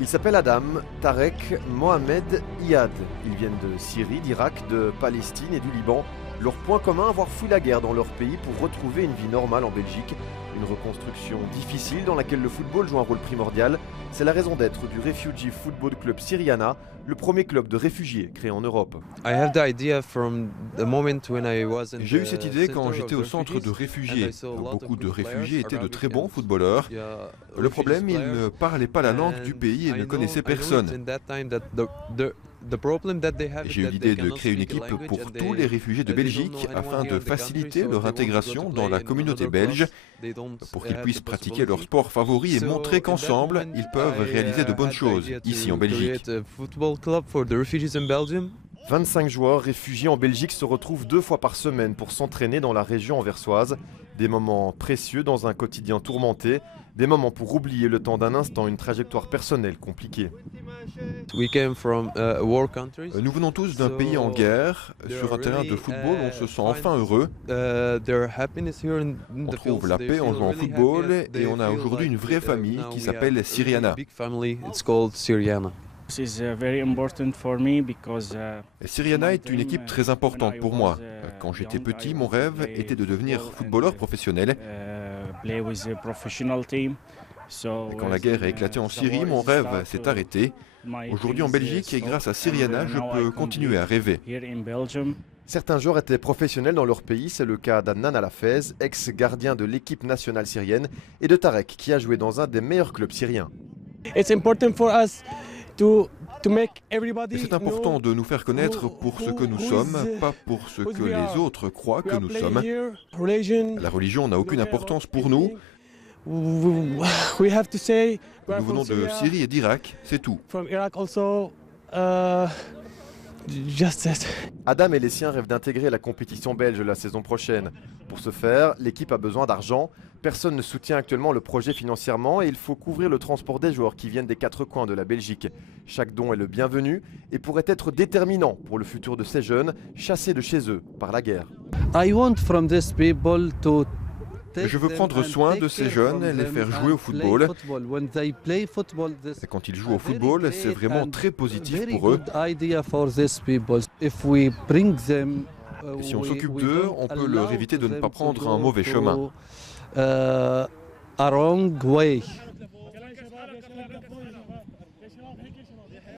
Ils s'appellent Adam, Tarek, Mohamed, Iyad. Ils viennent de Syrie, d'Irak, de Palestine et du Liban. Leur point commun, avoir fui la guerre dans leur pays pour retrouver une vie normale en Belgique. Une reconstruction difficile dans laquelle le football joue un rôle primordial. C'est la raison d'être du Refugee Football Club Syriana, le premier club de réfugiés créé en Europe. J'ai eu cette idée quand j'étais au centre de réfugiés. Beaucoup de réfugiés étaient de très bons footballeurs. Le problème, ils ne parlaient pas la langue du pays et ne connaissaient personne. J'ai eu l'idée de créer une équipe pour tous les réfugiés de Belgique afin de faciliter leur intégration dans la communauté belge, pour qu'ils puissent pratiquer leur sport favori et montrer qu'ensemble, ils peuvent réaliser de bonnes choses ici en Belgique. 25 joueurs réfugiés en Belgique se retrouvent 2 fois par semaine pour s'entraîner dans la région anversoise. Des moments précieux dans un quotidien tourmenté, des moments pour oublier le temps d'un instant une trajectoire personnelle compliquée. Nous venons tous d'un pays en guerre. Sur un terrain de football, on se sent enfin heureux. On trouve la paix en jouant au football et on a aujourd'hui une vraie famille qui s'appelle Syriana. Syriana est une équipe très importante pour moi. Quand j'étais petit, mon rêve était de devenir footballeur professionnel. Et quand la guerre a éclaté en Syrie, mon rêve s'est arrêté. Aujourd'hui en Belgique, et grâce à Syriana, je peux continuer à rêver. Certains joueurs étaient professionnels dans leur pays, c'est le cas d'Adnan Alafez, ex-gardien de l'équipe nationale syrienne, et de Tarek, qui a joué dans un des meilleurs clubs syriens. Et c'est important de nous faire connaître pour ce que nous sommes, pas pour ce que les autres croient que nous sommes. La religion n'a aucune importance pour nous. Nous venons de Syrie et d'Irak, c'est tout. Adam et les siens rêvent d'intégrer la compétition belge la saison prochaine. Pour ce faire, l'équipe a besoin d'argent. Personne ne soutient actuellement le projet financièrement et il faut couvrir le transport des joueurs qui viennent des 4 coins de la Belgique. Chaque don est le bienvenu et pourrait être déterminant pour le futur de ces jeunes chassés de chez eux par la guerre. Je veux prendre soin de ces jeunes, les faire jouer au football. Et quand ils jouent au football, c'est vraiment très positif pour eux. Et si on s'occupe d'eux, on peut leur éviter de ne pas prendre un mauvais chemin.